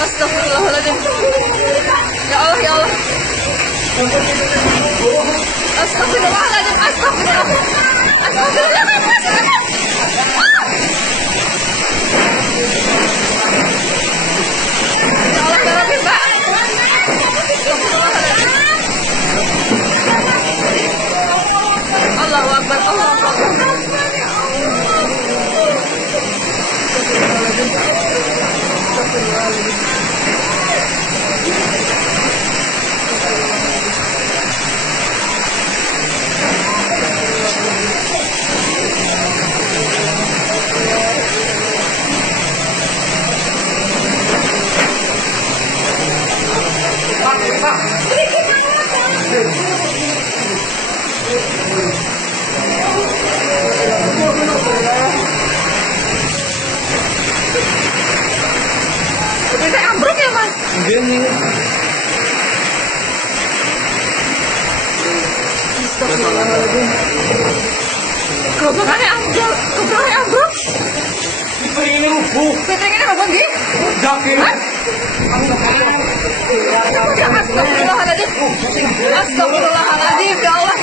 Astagfirullahaladzim. Ya Allah, ya Allah. Astagfirullahaladzim. Ya Allah, ya Rabbi, Pak. Allahu Akbar, Allahu Akbar. Bisa ambruk ya, Mas? Gini. Astagfirullahaladzim. Gobloknya ambruk. Gobloknya ambruk. Ini rubuh. Pitringnya apa sih? Yakin. Astagfirullahaladzim. Astagfirullahaladzim, ya Allah.